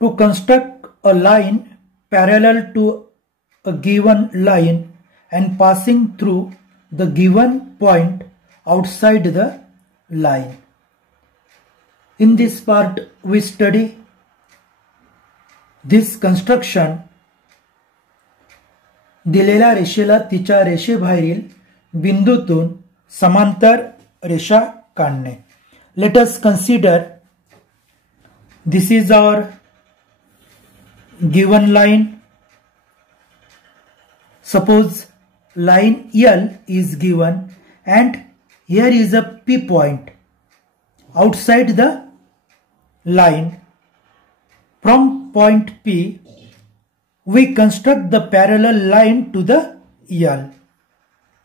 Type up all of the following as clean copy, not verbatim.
To construct a line parallel to a given line and passing through the given point outside the line. In this part we study this construction. दिलेल्या रेषेला तिच्या रेषेबाहेरील बिंदूतून समांतर रेषा काढणे. Let us consider this is our given line. Suppose line L is given and here is a P point outside the line. From point P we construct the parallel line to the L.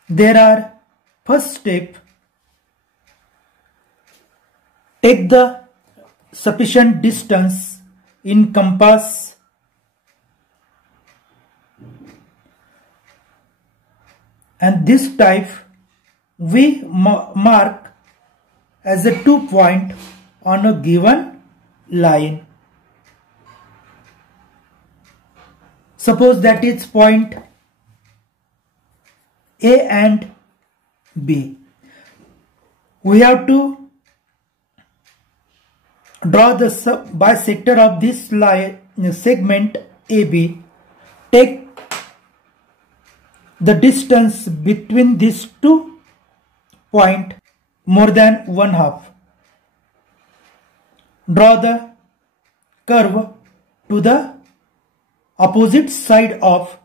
There are first step, take the sufficient distance in compass and this type we mark as a 2 point on a given line. Suppose that is point A and B. We have to draw the bisector of this line segment AB. Take the distance between these 2 points more than 1/2. Draw the curve to the opposite side of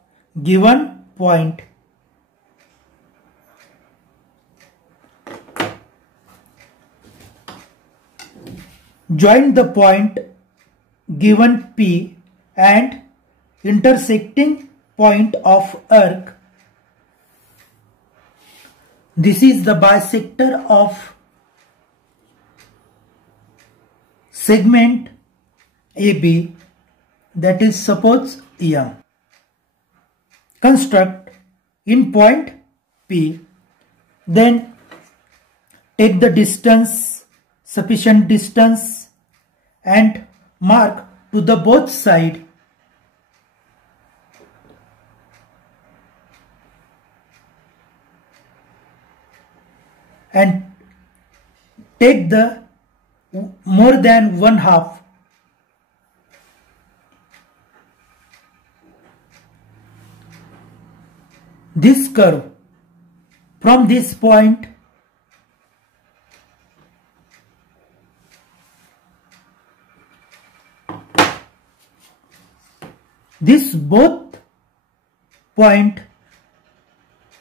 given point. Join the point given P and intersecting point of arc. This is the bisector of segment AB, that is suppose M. Construct in point P, then take the distance, sufficient distance and mark to the both side. And take the more than 1/2 this curve from this point this both point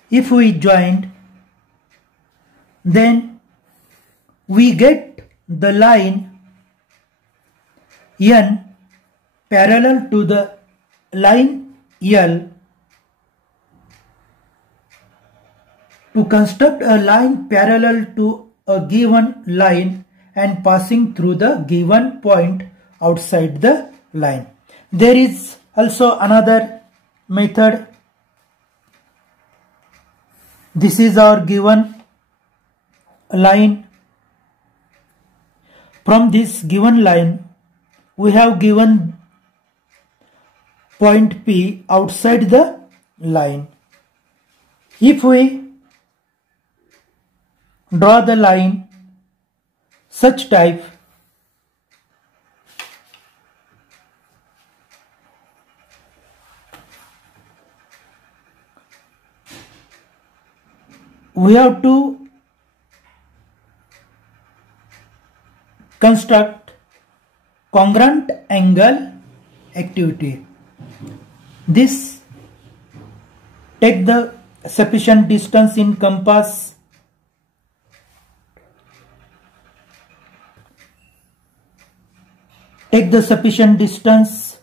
if we joined, then we get the line N parallel to the line L. To construct a line parallel to a given line and passing through the given point outside the line. There is also another method. This is our given line. From this given line we have given point P outside the line. If we draw the line such type, we have to construct congruent angle activity. This, take the sufficient distance in compass, take the sufficient distance.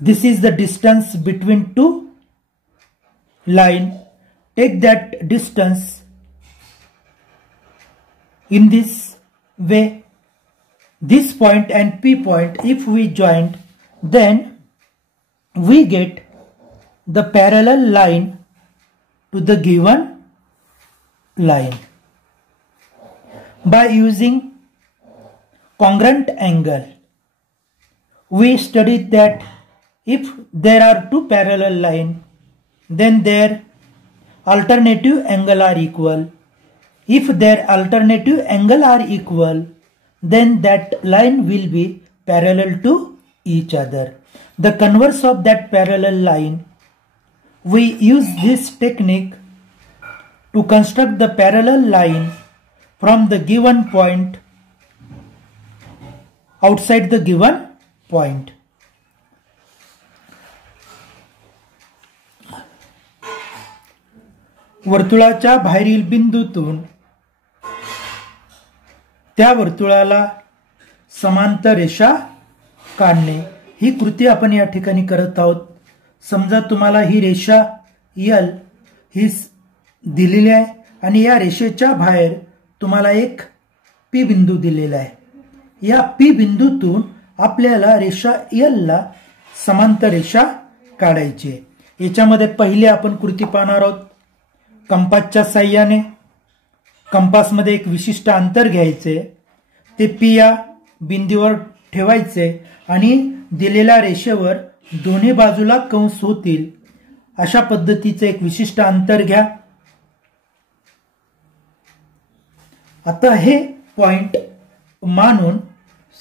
This is the distance between two lines. Take that distance in this way. This point and P point, if we joined, then we get the parallel line to the given line. By using congruent angle. We studied that if there are two parallel lines, then their alternative angle are equal. If their alternative angle are equal, then that line will be parallel to each other. The converse of that parallel line, we use this technique to construct the parallel line from the given point outside the given point. वर्तुळाच्या बाहेरील बिंदूतून त्या वर्तुळाला समांतर रेषा काढणे ही कृती आपण या ठिकाणी करत आहोत. समजा तुम्हाला ही रेषा L ही दिलेली आहे आणि या रेषेच्या बाहेर तुम्हाला एक P बिंदू दिलेला आहे. या P बिंदूतून आपल्याला रेषा L ला समांतर रेषा काढायची आहे. याच्यामध्ये पहिले आपण कृती पाहणार आहोत. कंपासच्या साहाय्याने कंपासमध्ये एक विशिष्ट अंतर घ्यायचे, ते P या बिंदूवर ठेवायचे आणि दिलेल्या रेषेवर दोन्ही बाजूला कंस होतील अशा पद्धतीचे एक विशिष्ट अंतर घ्या. आता हे पॉइंट मानून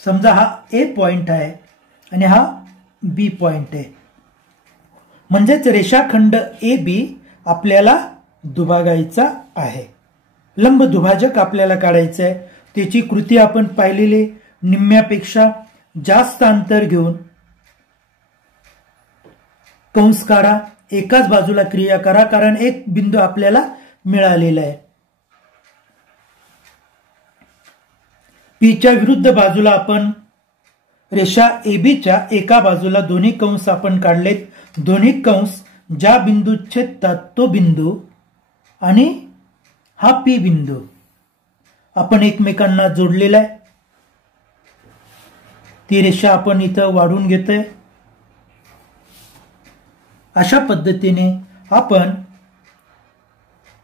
समजा हा A पॉइंट आहे आणि हा B पॉइंट आहे, म्हणजेच रेषाखंड AB आपल्याला दुभागायचा आहे. लंब दुभाजक आपल्याला काढायचं आहे. त्याची कृती आपण पाहिलेली. निम्म्यापेक्षा जास्त अंतर घेऊन कंस काढा, एकाच बाजूला क्रिया करा, कारण एक बिंदू आपल्याला मिळालेला आहे. P च्या विरुद्ध बाजूला आपण रेषा AB च्या एका बाजूला दोन्ही कंस आपण काढलेत. दोन्ही कंस ज्या बिंदूत छेदतात तो बिंदू आणि हा P बिंदू आपण एकमेकांना जोडलेला आहे. ती रेषा आपण इथं वाढून घेतोय. अशा पद्धतीने आपण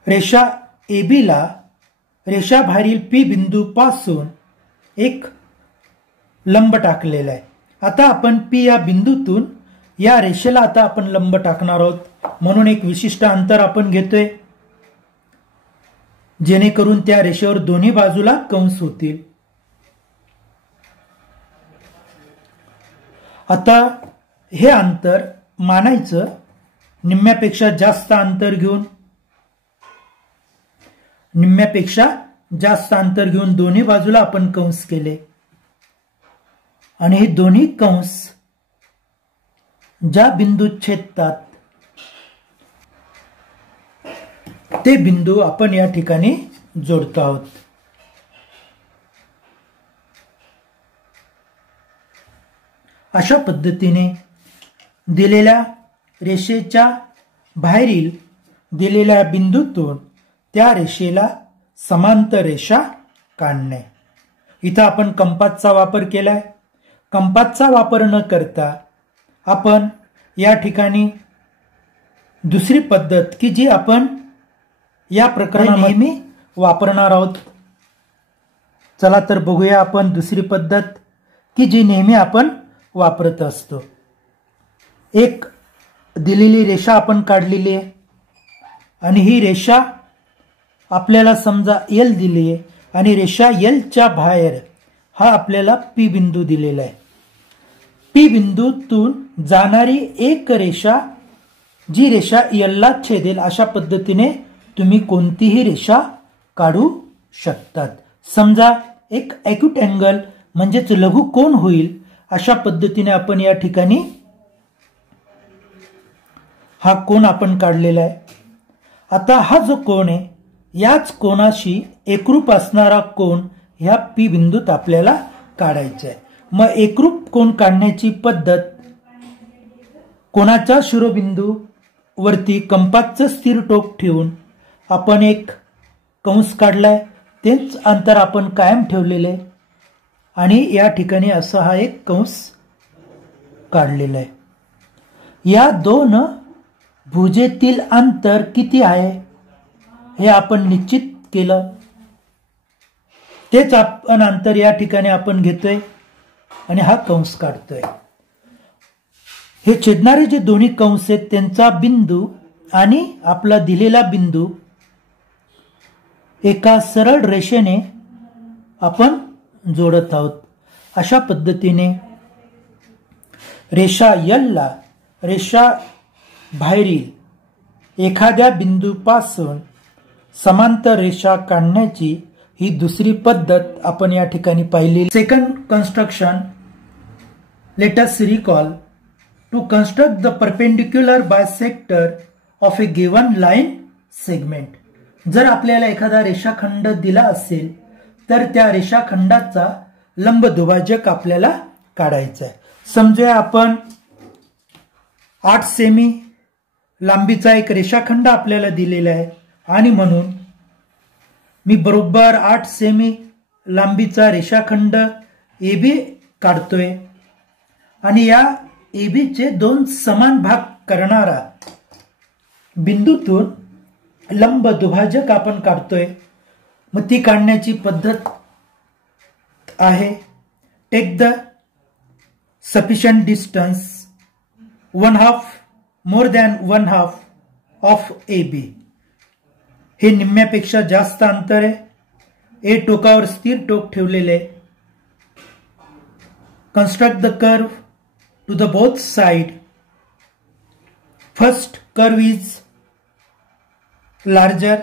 रेषा AB ला रेषा बाहेरील P बिंदू पासून एक लंब टाकलेला आहे. आता आपण P या बिंदूतून या रेषेला आता आपण लंब टाकणार आहोत, म्हणून एक विशिष्ट अंतर आपण घेतोय जेणेकरून त्या रेषेवर दोन्ही बाजूला कंस होतील. आता हे अंतर मानायचं, निम्म्यापेक्षा जास्त अंतर घेऊन दोन्ही बाजूला आपण कंस केले आणि हे दोन्ही कंस ज्या बिंदूत छेदतात ते बिंदू आपण या ठिकाणी जोडतो आहोत. अशा पद्धतीने दिलेल्या रेषेच्या बाहेरील दिलेल्या बिंदूतून त्या रेषेला समांतर रेषा काढणे. इथं आपण कंपासचा वापर केलाय. कंपासचा वापर न करता आपण या ठिकाणी दुसरी पद्धत की जी आपण या प्रकरणात नेहमी वापरणार आहोत. चला तर बघूया आपण दुसरी पद्धत की जी नेहमी आपण वापरत असतो. एक दिलेली रेषा आपण काढलेली आहे आणि ही रेषा आपल्याला समजा L दिली आहे आणि रेषा L च्या बाहेर हा आपल्याला P बिंदू दिलेला आहे. P बिंदूतून जाणारी एक रेषा जी रेषा L ला छेदेल अशा पद्धतीने तुम्ही कोणतीही रेषा काढू शकतात. समजा एक ॲक्यूट अँगल म्हणजेच लघु कोन होईल अशा पद्धतीने आपण या ठिकाणी हा कोन आपण काढलेला आहे. आता हा जो कोन आहे याच कोनाशी एकरूप असणारा कोन ह्या P बिंदूत आपल्याला काढायचा आहे. मग एकरूप कोन काढण्याची पद्धत, कोनाच्या शिरोबिंदू वरती कंपासचं स्थिर टोक ठेवून आपण एक कंस काढलाय. तेच अंतर आपण कायम ठेवलेले आहे आणि या ठिकाणी असा हा एक कंस काढलेला आहे. या दोन भुजेतील अंतर किती आहे हे आपण निश्चित केलं. तेच आपण अंतर या ठिकाणी आपण घेतोय आणि हा कंस काढतोय. हे छेदणारे जे दोन्ही कंस आहेत त्यांचा बिंदू आणि आपला दिलेला बिंदू एका सरळ रेषेने आपण जोडत आहोत. अशा पद्धतीने रेषा L ला रेषा बाहेरील एखाद्या बिंदूपासून समांतर रेषा काढण्याची ही दुसरी पद्धत आपण या ठिकाणी पाहिली. Second construction, let us recall to construct the perpendicular bisector of a given line segment. जर आपल्याला एखादा रेषाखंड दिला असेल तर त्या रेषाखंडाचा लंब दुभाजक आपल्याला काढायचा आहे. समजा आपण 8 सेमी लांबीचा एक रेषाखंड आपल्याला दिलेला आहे आणि म्हणून मी बरोबर 8 सेमी लांबीचा रेषाखंड AB काढतोय आणि या AB चे 2 समान भाग करणारा बिंदूतून लंब दुभाजक आपण काढतोय. मग ती काढण्याची पद्धत आहे, take the sufficient distance 1/2 more than 1/2 of AB. हे निम्म्यापेक्षा जास्त अंतर आहे. ए टोकावर स्थिर टोक ठेवलेले. Construct the curve to the both side. First curve is larger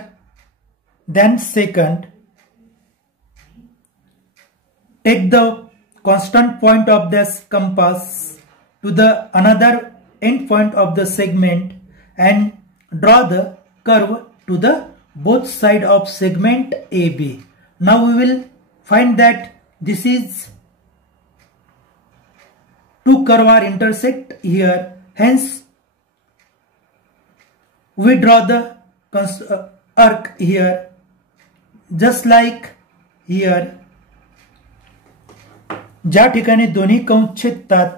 than second. Take the constant point of this compass to the another end point of the segment and draw the curve to the both side of segment AB. Now we will find that this is two curve are intersect here, hence we draw the arc here, just like here. ज्या ठिकाणी दोन्ही कंस छेदतात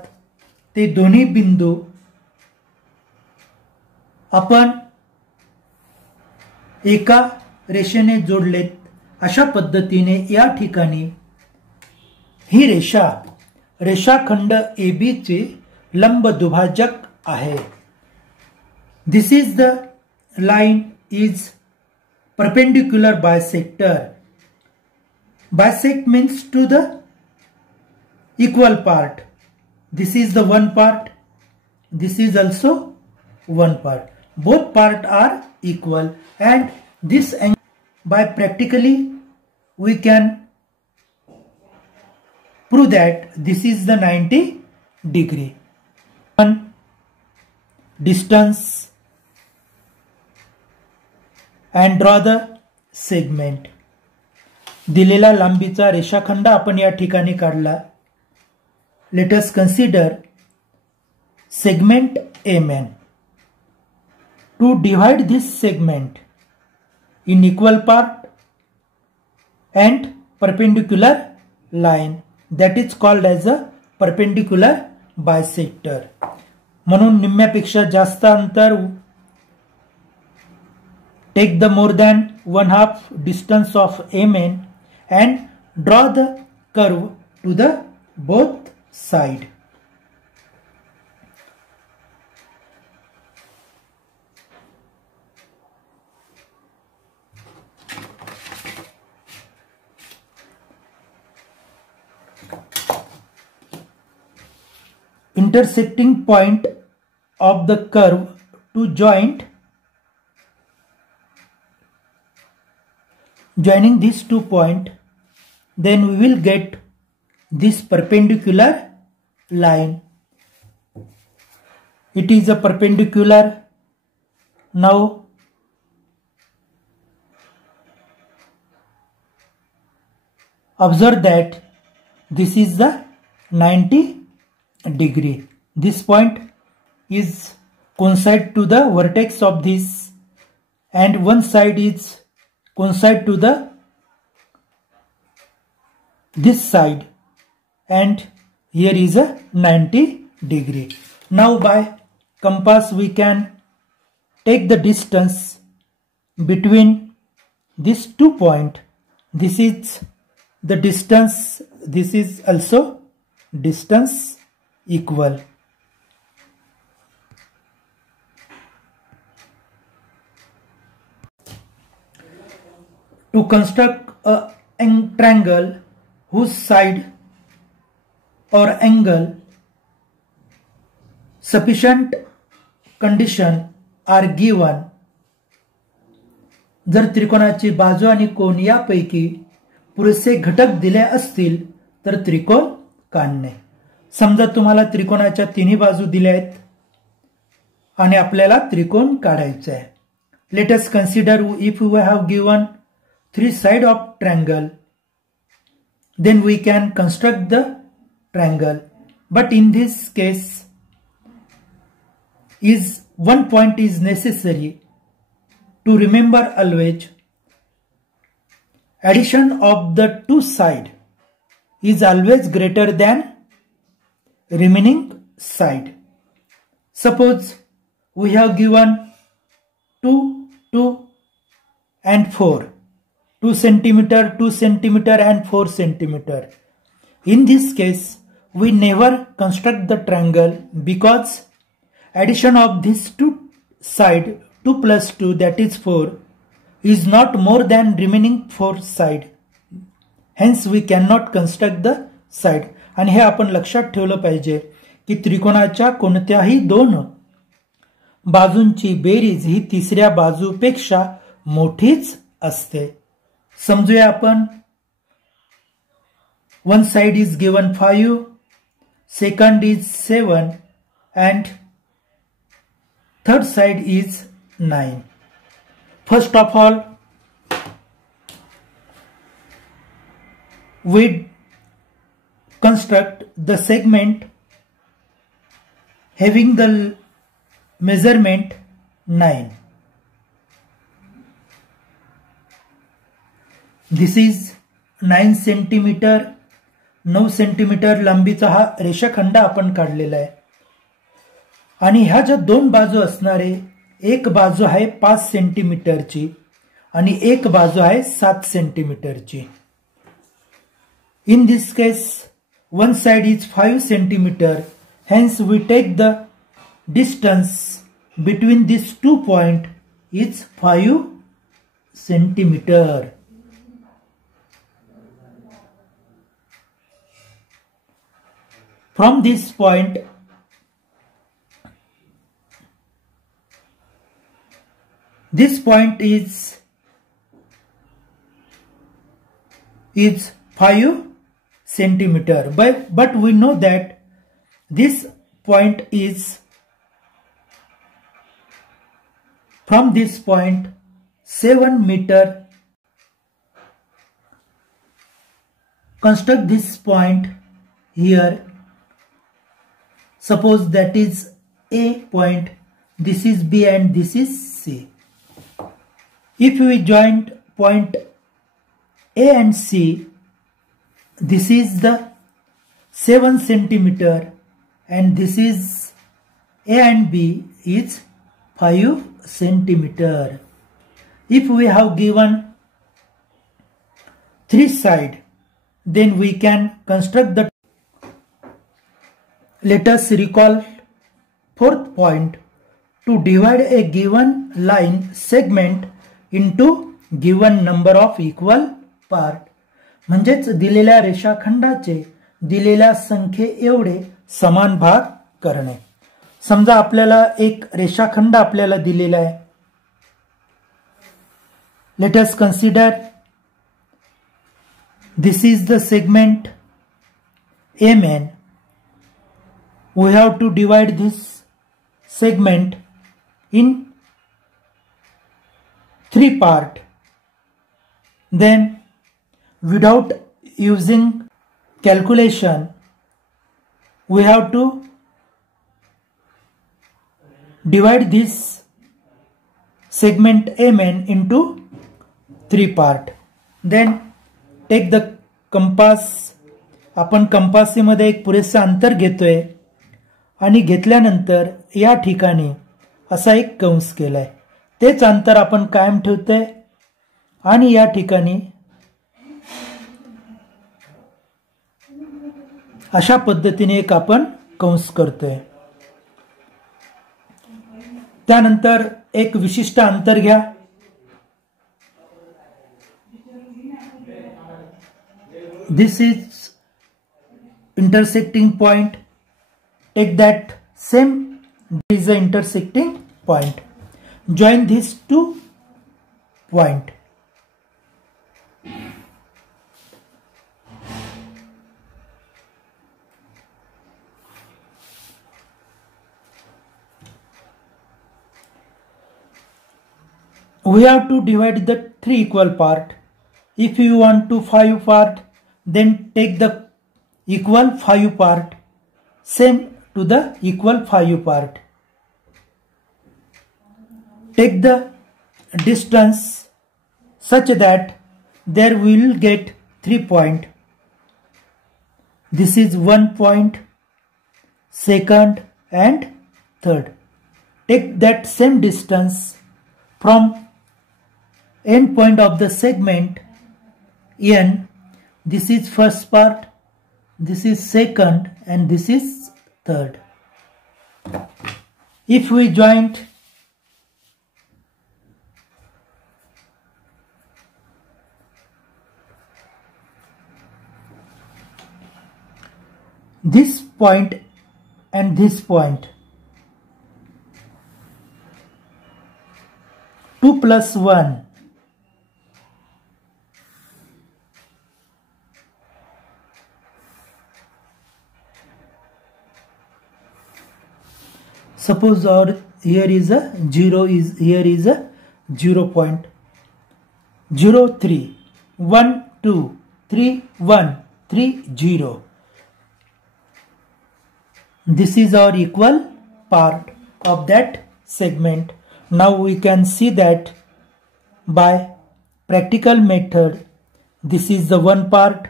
ते दोन्ही बिंदू आपण एका रेषेने जोडलेत. अशा पद्धतीने या ठिकाणी ही रेषाखंड AB चे लंब दुभाजक आहे. This is the line is perpendicular bisector. Bisect means to the equal part. This is the one part, this is also one part. Both parts are equal, and this angle, by practically we can prove that this is the 90 degree. One distance and draw the segment. दिलेला लांबीचा रेषाखंड आपण या ठिकाणी काढला. Let us consider segment MN. To divide this segment in equal part and perpendicular line, that is called as a perpendicular bisector. म्हणून निम्म्यापेक्षा जास्त अंतर, take the more than 1/2 distance of MN and draw the curve to the both side. Intersecting point of the curve to joining these 2 points, then we will get this perpendicular line. It is a perpendicular. Now observe that this is the 90 degree. This point is coincide to the vertex of this, and one side is coincide to the this side, and here is a 90 degree. Now by compass we can take the distance between these 2 points. This is the distance, this is also distance equal. To construct a triangle whose side or angle sufficient condition are given, जर त्रिकोणाची बाजू आणि कोन यापैकी पुरेसे घटक दिले असतील तर त्रिकोण काढणे. समजा तुम्हाला त्रिकोणाच्या तिन्ही बाजू दिल्या आहेत आणि आपल्याला त्रिकोण काढायचा आहे. Let us consider if we have given 3 sides of triangle, then we can construct the triangle. But in this case, one point is necessary to remember always. Addition of the 2 sides is always greater than remaining side. Suppose we have given 2, 2 and 4. 2 centimeter, 2 centimeter and 4 centimeter. In this case, we never construct the triangle because addition of these 2 sides, 2 plus 2 that is 4, is not more than remaining 4 side. Hence we cannot construct the side. आणि हे आपण लक्षात ठेवलं पाहिजे की त्रिकोणाच्या कोणत्याही 2 बाजूंची berries ही तिसऱ्या बाजूपेक्षा मोठीच असते. समजूया आपण, one side is given 5, second is 7 and third side is 9. First of all, we construct the segment having the measurement 9. This is 9 centimeter, 9 centimeter लांबीचा हा रेषाखंड आपण काढलेला आहे. आणि ह्या ज्या 2 बाजू असणारे, एक बाजू आहे 5 सेंटीमीटरची आणि एक बाजू आहे 7 सेंटीमीटरची. In this case, one side is 5 centimeter. Hence we take the distance between these 2 points is 5 centimeter. From this point, this point is 5 centimeter, but we know that this point is from this point 7 meter. Construct this point here. Suppose that is A point, this is B and this is C. If we join point A and C, this is the 7 centimeter and this is A and B is 5 centimeter. If we have given 3 sides, then we can construct the. Let us recall 4th point. To divide a given line segment into given number of equal part. म्हणजेच दिलेल्या रेषाखंडाचे दिलेल्या संख्ये एवढे समान भाग करणे. समजा आपल्याला एक रेषाखंड आपल्याला दिलेला आहे. Let us consider this is the segment MN. We have to divide this segment in 3 parts. Then without using calculation, we have to divide this segment MN into 3 parts. Then take the compass. आपण कंपासीमध्ये एक पुरेसा अंतर घेतोय आणि घेतल्यानंतर या ठिकाणी असा एक कंस केलाय. तेच अंतर आपण कायम ठेवतोय आणि या ठिकाणी अशा पद्धतीने एक आपण कंस करतोय. त्यानंतर एक विशिष्ट अंतर घ्या. This is intersecting point. Take that same, there is a intersecting point. Join these two points. We have to divide the three equal part. If you want to 5 part, then take the equal 5 part, same to the equal 5 part. Take the distance such that there will get 3 points. This is 1 point, second and third. Take that same distance from end point of the segment N. This is first part, this is second, and this is third. If we joint this point and this point, 2 plus 1, suppose our here is a 0, here is a 0 point, 0 3 1 2 3 1 3 0. This is our equal part of that segment. Now we can see that by practical method, this is the one part,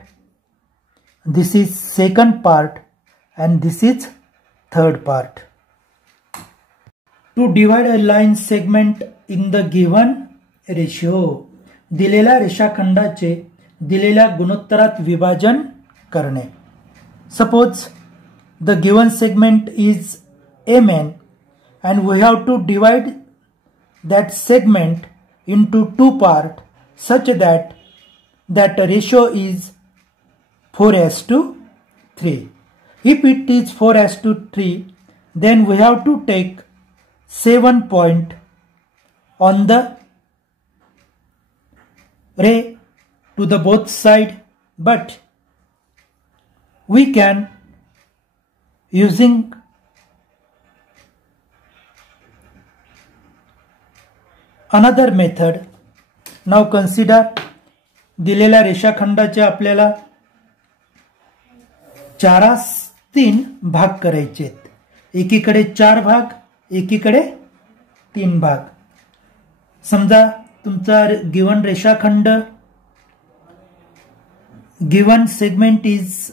this is second part, and this is third part. To divide a line segment in the given ratio, दिलेल्या रेषाखंडाचे दिलेल्या गुणोत्तरात विभाजन करणे. Suppose the given segment is MN and we have to divide that segment into 2 parts such that that ratio is 4:3. If it is 4:3, then we have to take 7 points on the ray to the both side, but we can using another method. Now consider दिलेल्या रेषाखंडाचे आपल्याला 4:3 भाग करायचे आहेत. एकीकडे 4 भाग, एकीकडे 3 भाग. समजा तुमचा गिवन रेषाखंड, given segment is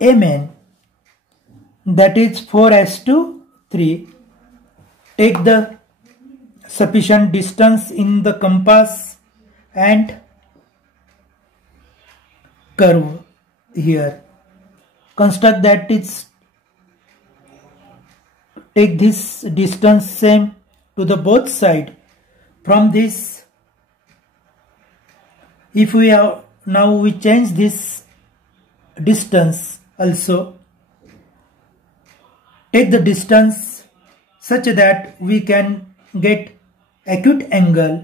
MN, that is 4:3. Take the sufficient distance in the compass and curve here. Construct that is, take this distance same to the both side. From this, if we have now we change this distance also, take the distance such that we can get acute angle.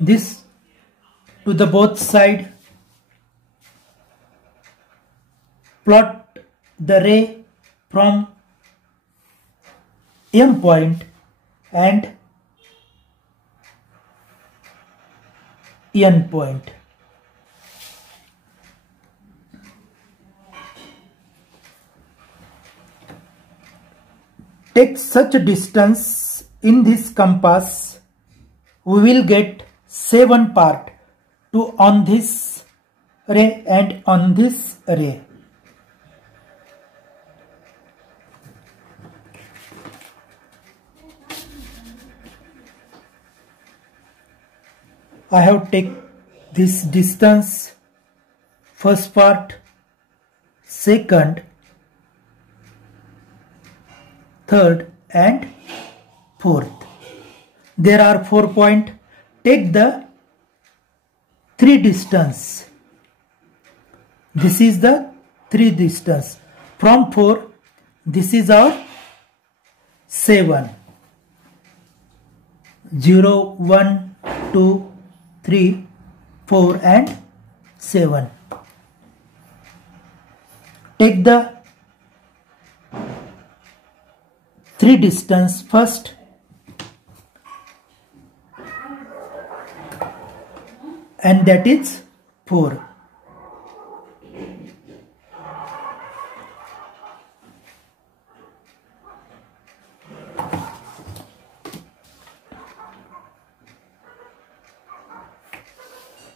This to the both side. Plot the ray from M point and N point. Take such a distance in this compass, we will get 7 parts to on this ray and on this ray. I have take this distance first part, second, third and fourth. There are 4 points. Take the 3 distance. This is the 3 distance. From 4, this is our 7. 0, 1, 2, 3, 4 and 7. Take the 3 distance first. And that is 4.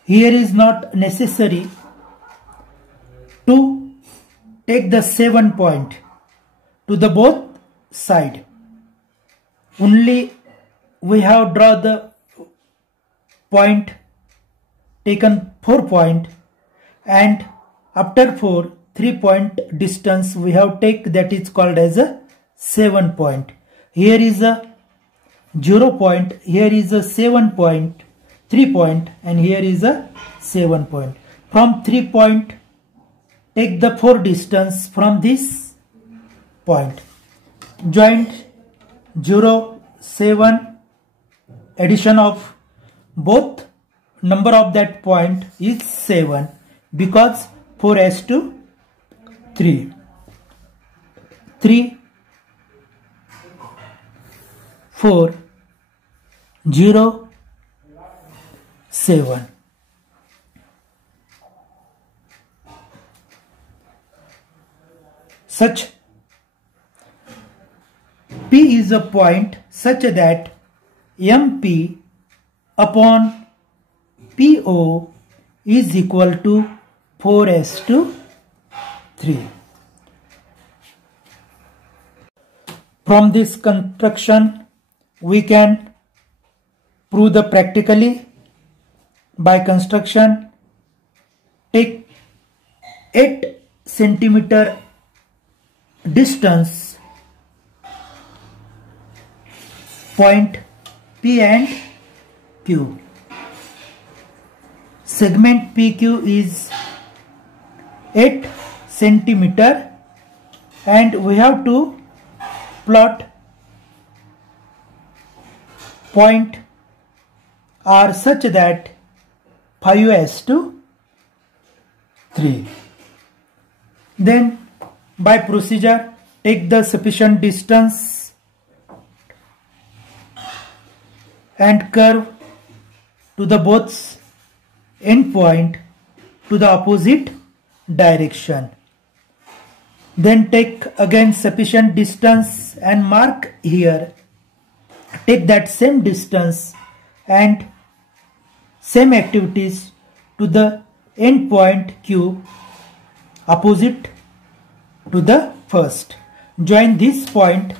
Here is not necessary to take the 7 point to the both side. Only we have draw the point, taken 4 point, and after 4, 3 point distance we have take, that is called as a 7 point. Here is a 0 point, here is a 7 point, 3 point, and here is a 7 point. From 3 point, take the 4 distance from this point. Joint 0, 7, addition of both number of that point is 7 because 4 has to 3. 3, 4, 0, 7. Such P is a point such that MP upon PO is equal to 4:3. From this construction, we can prove the practically by construction. Take 8 centimeter distance point P and Q. Segment PQ is 8 centimeter and we have to plot point R such that 5:3. Then by procedure, take the sufficient distance and curve to the both end point to the opposite direction. Then take again sufficient distance and mark here. Take that same distance and same activities to the end point Q opposite to the first. Join this point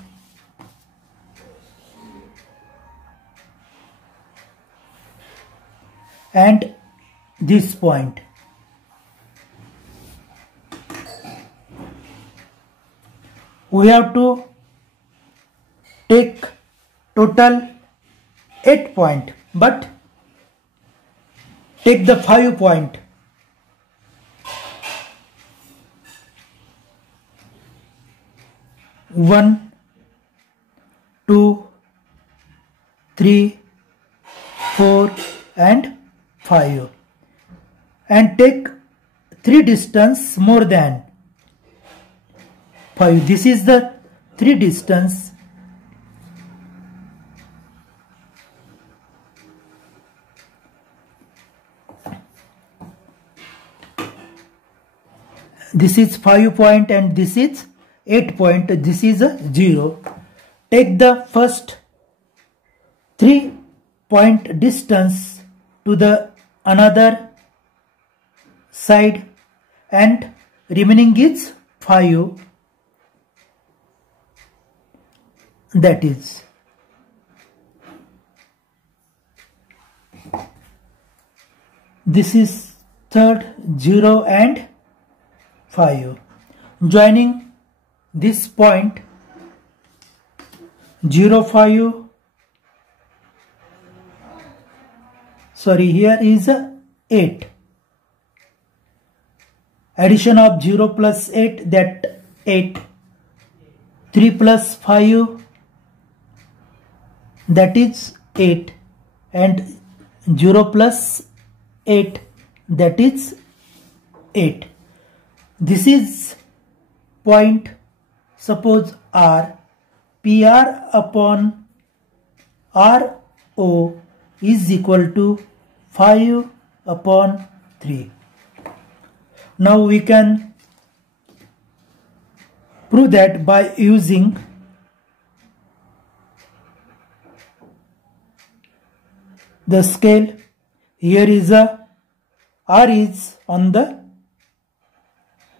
and this point. We have to take total 8 point, but take the 5 point. One, 2, 3, 4 and 5, and take 3 distance more than 5. This is the 3 distance. This is 5 point and this is 8 point. This is a 0. Take the first 3 point distance to the another side and remaining is 5. That is this is third 0 and 5. Joining this point 0 5, sorry, here is 8. Addition of 0 plus 8, that 8. 3 plus 5, that is 8, and 0 plus 8, that is 8. This is point, suppose R. PR upon RO is equal to 5 upon 3. Now we can prove that by using the scale. Here is a R is on the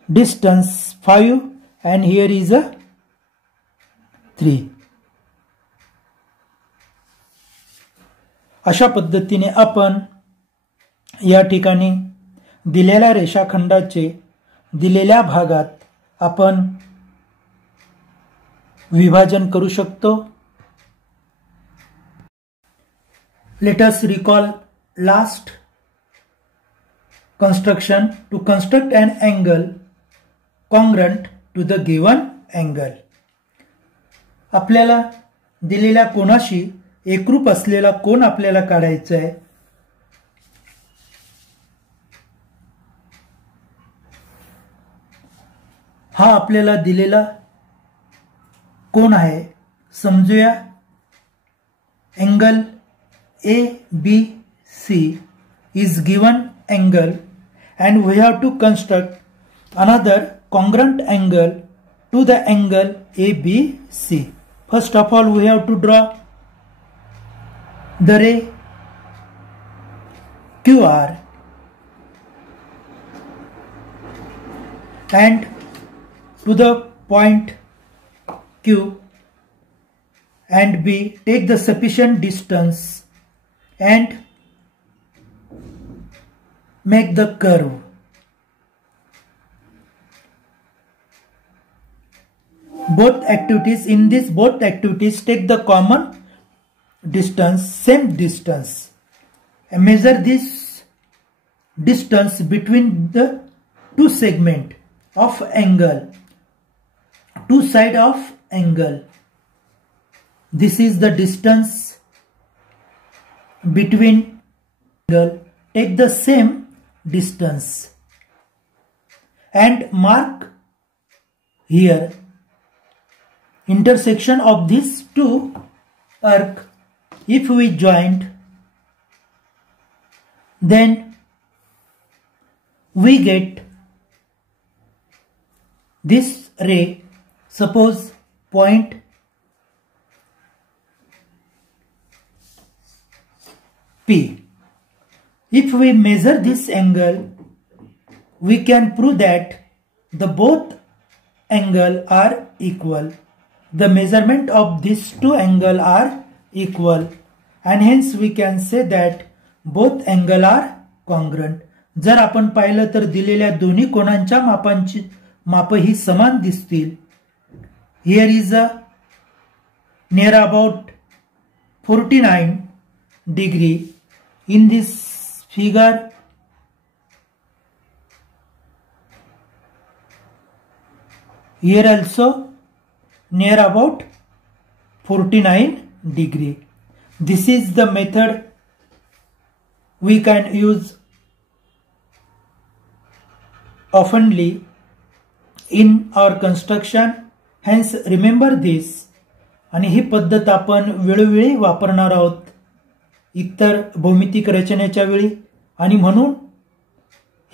distance 5 and here is a 3. अशा पद्धतीने आपण या ठिकाणी दिलेल्या रेषाखंडाचे दिलेल्या भागात आपण विभाजन करू शकतो. Let us recall last construction to construct an angle congruent to the given angle. आपल्याला दिलेल्या कोनाशी एकरूप असलेला कोन आपल्याला काढायचा आहे. हा आपल्याला दिलेला कोन आहे. समजूया angle ABC is given angle and we have to construct another congruent angle to the angle ABC. First of all, we have to draw the ray QR and to the point Q and B take the sufficient distance and make the curve. Both activities take the common distance, same distance, and measure this distance between the two segments of angle, two sides of angle. This is the distance between angle. Take the same distance and mark here intersection of these two arcs. If we joint, then we get this ray, suppose point P. If we measure this angle, we can prove that the both angles are equal. The measurement of these two angles are equal and hence we can say that both angles are congruent. जर आपण पाहिलं तर दिलेल्या दोन्ही कोनांच्या मापांची माप ही समान दिसतील. Here is a near about 49 degree. In this figure, here also near about 49 degree. This is the method we can use oftenly in our construction. Hence remember this. आणि ही पद्धत आपण वेळोवेळी वापरणार आहोत इतर भौमितिक रचनेच्या वेळी आणि म्हणून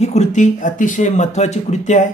ही कृती अतिशय महत्त्वाची कृती आहे.